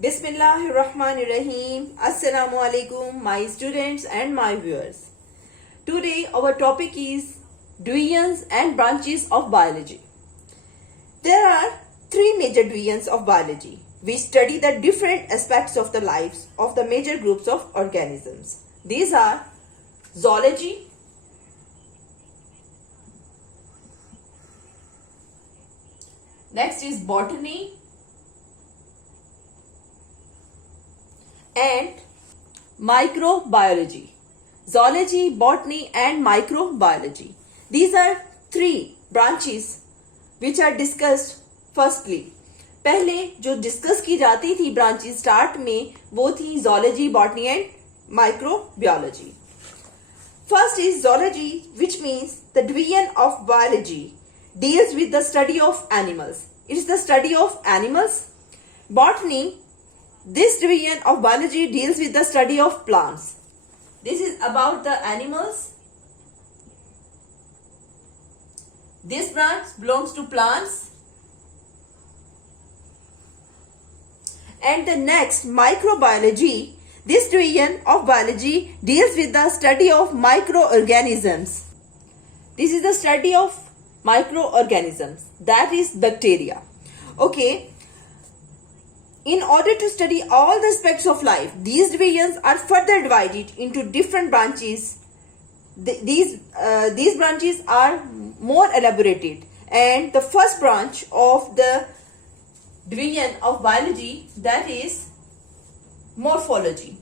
Bismillahirrahmanirrahim. Assalamu alaikum, my students and my viewers. Today our topic is divisions and branches of biology. There are three major divisions of biology which study the different aspects of the lives of the major groups of organisms. These are zoology, next is botany, and microbiology. Zoology, botany and microbiology. These are three branches which are discussed firstly. पहले जो discuss की जाती थी branches start में वो थी zoology, botany and microbiology. First is zoology, which means the division of biology deals with the study of animals. It is the study of animals. Botany, this division of biology deals with the study of plants. This is about the animals. This branch belongs to plants. And the next, microbiology, this division of biology deals with the study of microorganisms. This is the study of microorganisms, that is bacteria. Okay. In order to study all the aspects of life, these divisions are further divided into different branches. These branches are more elaborated. And the first branch of the division of biology, that is morphology.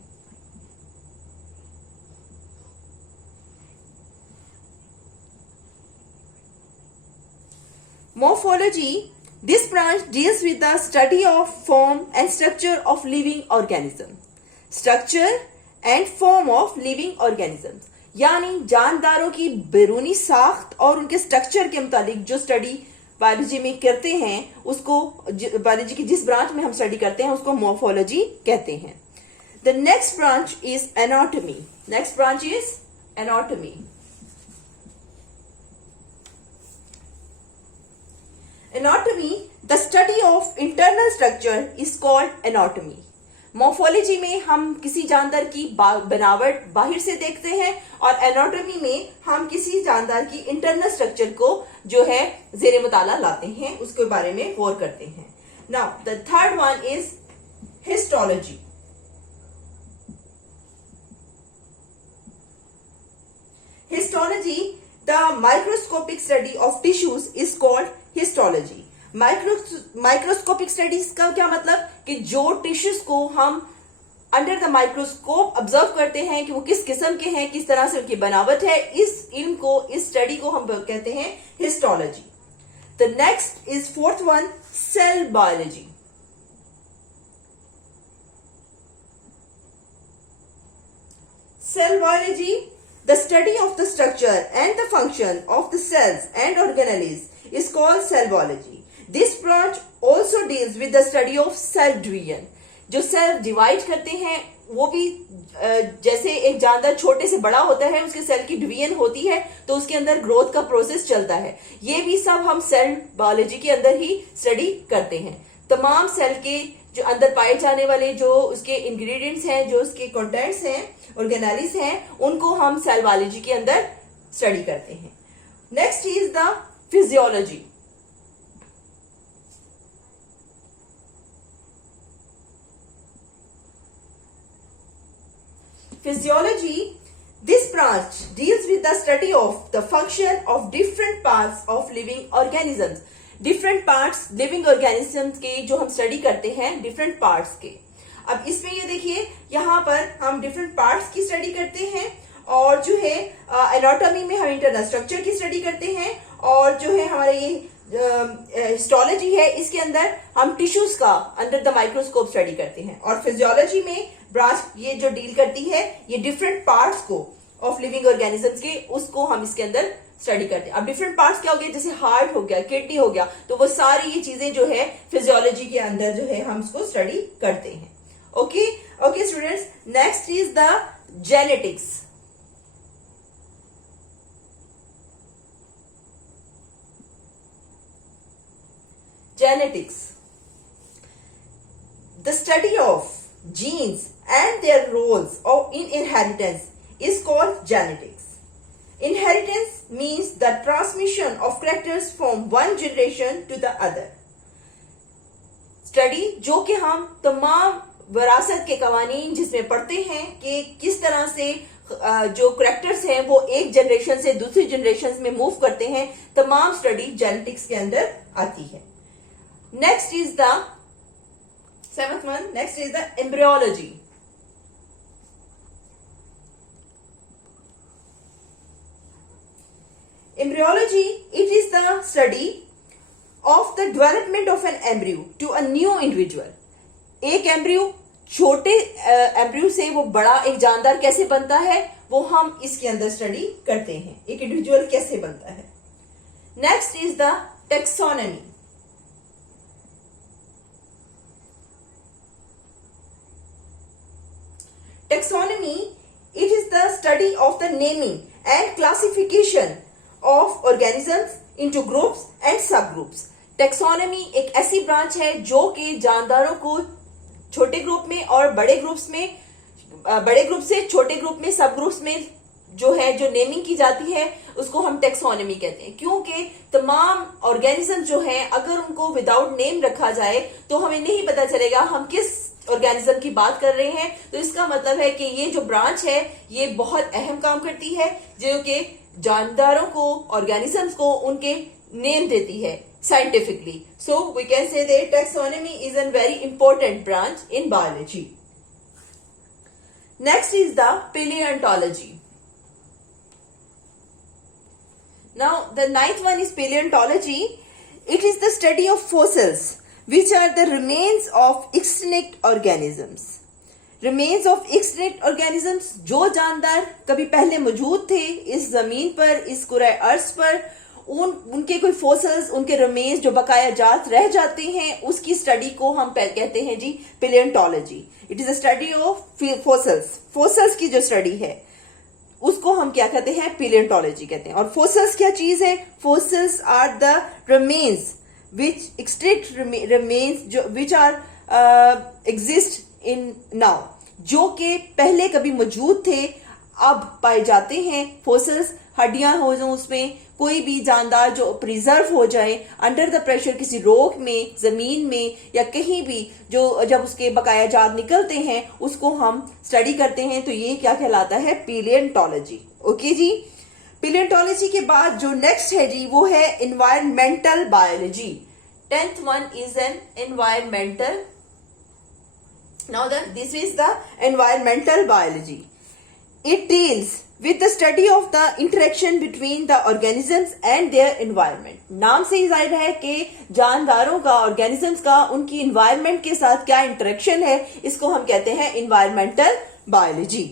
Morphology, this branch deals with the study of form and structure of living organisms. Structure and form of living organisms. यानी जानदारों की बैरूनी साख्त और उनके structure के मुतालिक जो study biology में करते हैं उसको बायोलॉजी की जिस ब्रांच में हम स्टडी करते हैं उसको मॉर्फोलॉजी कहते हैं. The next branch is anatomy. Next branch is anatomy. Anatomy, the study of internal structure is called anatomy. Morphology में हम किसी जानदार की बनावट बाहर से देखते हैं और एनाटॉमी में हम किसी जानदार की इंटरनल स्ट्रक्चर को जो है जेर मुताला लाते हैं उसके बारे में गौर करते हैं. Now the third one is histology. Histology, the microscopic study of tissues is called histology. Microscopic studies का क्या मतलब कि जो टिश्यूज को हम अंडर द माइक्रोस्कोप ऑब्जर्व करते हैं कि वो किस किस्म के हैं, किस तरह से उनकी बनावट है, इस इल्म को, इस स्टडी को हम कहते हैं histology. The next is fourth one, cell biology. Cell biology, the study of the structure and the function of the cells and organelles is called cell biology. This branch also deals with the study of cell division. जो cell divide करते हैं वो भी जैसे एक जानदार छोटे से बड़ा होता है उसके सेल की डिवीजन होती है तो उसके अंदर ग्रोथ का प्रोसेस चलता है. ये भी सब हम सेल बायोलॉजी के अंदर ही स्टडी करते हैं. तमाम सेल के जो अंदर पाए जाने वाले जो उसके इंग्रेडिएंट्स हैं, जो उसके कंटेंट्स हैं, ऑर्गेनेलिस हैं, उनको हम सेल बायोलॉजी के अंदर स्टडी करते हैं. Next is the physiology. Physiology, this branch deals with the study of the function of different parts of living organisms. Different parts living organisms के जो हम स्टडी करते हैं different parts के. अब इसमें ये देखिए यहाँ पर हम different parts की स्टडी करते हैं और जो है एनाटॉमी में हम इंटरनल स्ट्रक्चर की स्टडी करते हैं और जो है हमारा ये हिस्टोलॉजी है इसके अंदर हम टिश्यूज का अंडर द माइक्रोस्कोप स्टडी करते हैं. और फिजियोलॉजी में ब्रांच ये जो डील करती है ये डिफरेंट पार्ट्स को ऑफ लिविंग ऑर्गेनिजम्स के उसको हम इसके अंदर स्टडी करते हैं. अब डिफरेंट पार्ट्स क्या हो गए, जैसे हार्ट हो गया, किडनी हो गया, तो वो सारी ये चीजें जो है फिजियोलॉजी के अंदर जो है हम उसको स्टडी करते हैं. Okay okay students, next is the genetics. Genetics. the study of genes and their roles in inheritance is called genetics. Inheritance means the transmission of characters from one generation to the other. Study जो कि हम तमाम विरासत के कवानीन जिसमें पढ़ते हैं कि किस तरह से जो करेक्टर्स हैं वो एक जनरेशन से दूसरी जनरेशन में मूव करते हैं, तमाम स्टडी जेनेटिक्स के अंदर आती है. Next is the seventh one. Next is the embryology. Embryology, it is the study of the development of an embryo to a new individual. एक एम्ब्रियो छोटे एम्ब्रियो से वो बड़ा एक जानदार कैसे बनता है वो हम इसके अंदर स्टडी करते हैं, एक इंडिविजुअल कैसे बनता है. Next is the taxonomy. Taxonomy, it is the study of the naming and classification of organisms into groups and subgroups. Taxonomy एक ऐसी ब्रांच है जो कि जानदारों को छोटे ग्रुप में और बड़े ग्रुप्स में, बड़े ग्रुप से छोटे ग्रुप में, सब ग्रुप्स में जो है जो नेमिंग की जाती है उसको हम टेक्सोनॉमी कहते हैं. क्योंकि तमाम ऑर्गेनिज्म जो हैं अगर उनको विदाउट नेम रखा जाए तो हमें नहीं पता चलेगा हम किस ऑर्गेनिज्म की बात कर रहे हैं. तो इसका मतलब है कि ये जो ब्रांच है ये बहुत अहम काम करती है जो कि जानदारों को, ऑर्गेनिजम्स को उनके नेम देती है scientifically. So we can say that taxonomy is a very important branch in biology. Next is the paleontology. Now the ninth one is paleontology. It is the study of fossils which are the remains of extinct organisms. Remains of extinct organisms, जो जानदार कभी पहले मौजूद थे इस जमीन पर, इस कुराए अर्ज पर, उनके कोई फोसल्स, उनके रिमेन्स जो बकाया जात रह जाते हैं उसकी स्टडी को हम कहते हैं जी palaeontology. It is a study of fossils. Fossils की जो स्टडी है उसको हम क्या कहते हैं, पेलियोंटोलॉजी कहते हैं. और फोसल्स क्या चीज है? Fossils are the remains which extinct remains जो which are exist in now, जो कि पहले कभी मौजूद थे अब पाए जाते हैं. फोसल्स हड्डियां हो जाए, उसमें कोई भी जानदार जो प्रिजर्व हो जाए अंडर द प्रेशर किसी रॉक में, जमीन में या कहीं भी, जो जब उसके बकाया जात निकलते हैं उसको हम स्टडी करते हैं. तो ये क्या कहलाता है? पेलियोंटोलॉजी. ओके जी. पेलियोंटोलॉजी के बाद जो नेक्स्ट है जी वो है environmental biology. 10th one is an environmental. Now this is the environmental biology. It deals with the study of the interaction between the organisms and their environment. नाम से ही जाहिर है कि जानदारों का, ऑर्गेनिजम्स का उनकी environment के साथ क्या interaction है, इसको हम कहते हैं environmental biology.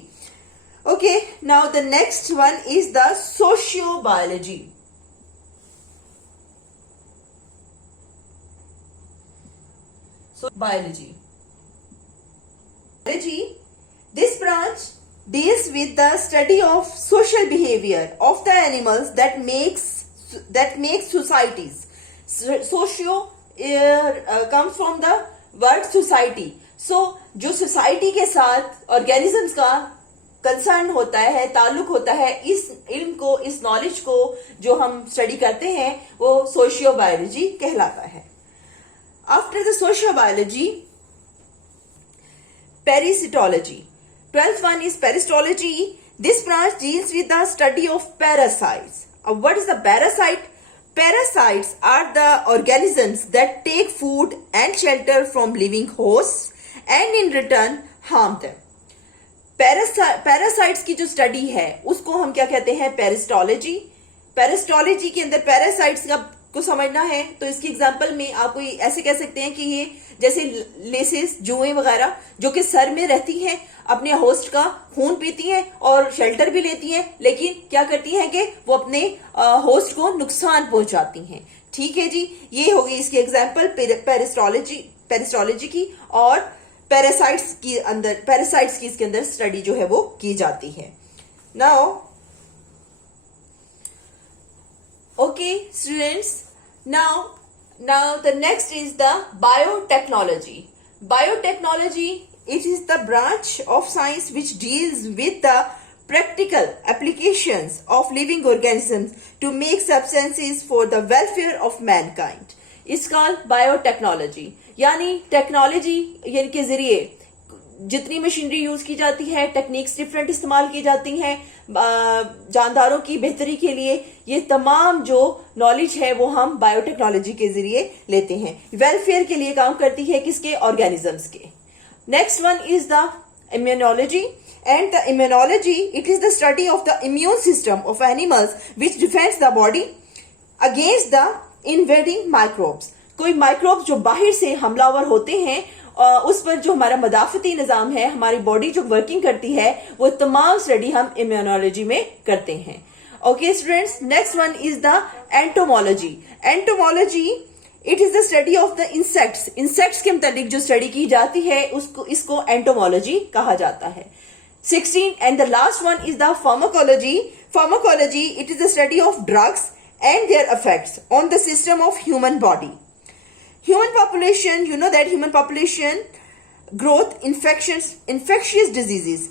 Okay, now the next one is the sociobiology. So biology. This branch deals with the study of social behavior of the animals that makes societies. Socio comes from the word society. So जो society के साथ organisms का concern होता है, ताल्लुक होता है, इस इल्म को, इस नॉलेज को जो हम स्टडी करते हैं वो सोशियोबायोलॉजी कहलाता है. After the sociobiology, parasitology. 12th one is parasitology. This branch deals with the study of parasites. What is the parasite? Parasites are the organisms that take food and shelter from living hosts and in return harm them. Parasites की जो study है उसको हम क्या कहते हैं? Parasitology. Parasitology के अंदर पैरासाइट्स का को समझना है तो इसकी एग्जांपल में आपको ऐसे कह सकते हैं कि ये जैसे लेसेस, जुएं वगैरह जो कि सर में रहती हैं, अपने होस्ट का खून पीती हैं और शेल्टर भी लेती हैं, लेकिन क्या करती हैं कि वो अपने होस्ट को नुकसान पहुंचाती हैं. ठीक है जी. ये होगी इसकी एग्जांपल पैरासिटोलॉजी की. और पैरासाइट्स की इसके अंदर स्टडी जो है वो की जाती है. Now okay students, now the next is the biotechnology. Biotechnology, it is the branch of science which deals with the practical applications of living organisms to make substances for the welfare of mankind. It's called biotechnology. यानी technology यानी के जरिए जितनी machinery use की जाती है, techniques different इस्तेमाल की जाती हैं जानदारों की बेहतरी के लिए, ये तमाम जो नॉलेज है वो हम बायोटेक्नोलॉजी के जरिए लेते हैं। वेलफेयर के लिए काम करती है किसके? ऑर्गेनिजम्स के। Next one is the immunology, and the immunology, it is the study of the immune system of animals which defends the body against the invading microbes. कोई माइक्रोब्स जो बाहर से हमलावर होते हैं उस पर जो हमारा मदाफती निजाम है, हमारी बॉडी जो वर्किंग करती है, वो तमाम स्टडी हम इम्यूनोलॉजी में करते हैं। Okay students, next one is the entomology. Entomology it is the study of the insects. Insects के मुतालिक जो स्टडी की जाती है इसको एंटोमोलॉजी कहा जाता है। 16 and the last one is the pharmacology. Pharmacology, it is the study of drugs and their effects on the system of human body. Human population, you know that human population growth, infectious diseases,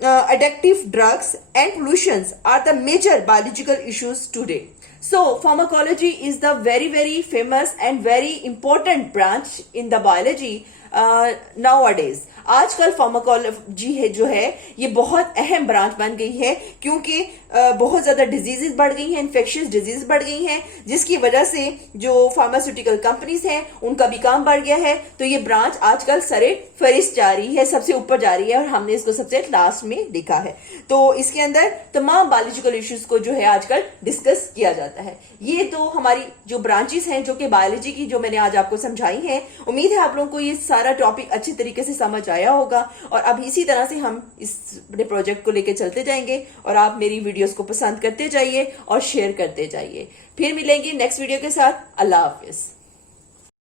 addictive drugs and pollutions are the major biological issues today. So pharmacology is the very famous and very important branch in the biology nowadays. आजकल pharmacology है जो है ये बहुत अहम branch बन गई है, क्योंकि बहुत ज्यादा डिजीजेस बढ़ गई हैं, इन्फेक्शियस डिजीज बढ़ गई हैं, जिसकी वजह से जो फार्मास्यूटिकल कंपनीज हैं उनका भी काम बढ़ गया है। तो ये ब्रांच आजकल सरे फहरिस्त जा रही है, सबसे ऊपर जा रही है, और हमने इसको सबसे लास्ट में लिखा है। तो इसके अंदर तमाम बायोलॉजिकल इश्यूज को जो है आजकल डिस्कस किया जाता है। ये तो हमारी जो ब्रांचेस हैं जो कि बायोलॉजी की, जो मैंने आज आपको समझाई हैं, उम्मीद है आप लोगों को ये सारा टॉपिक अच्छी तरीके से समझ आया होगा। और अब इसी तरह से हम इस अपने प्रोजेक्ट को लेकर चलते जाएंगे, और आप मेरी वीडियोस को पसंद करते जाइए और शेयर करते जाइए। फिर मिलेंगे नेक्स्ट वीडियो के साथ। अल्लाह हाफिज।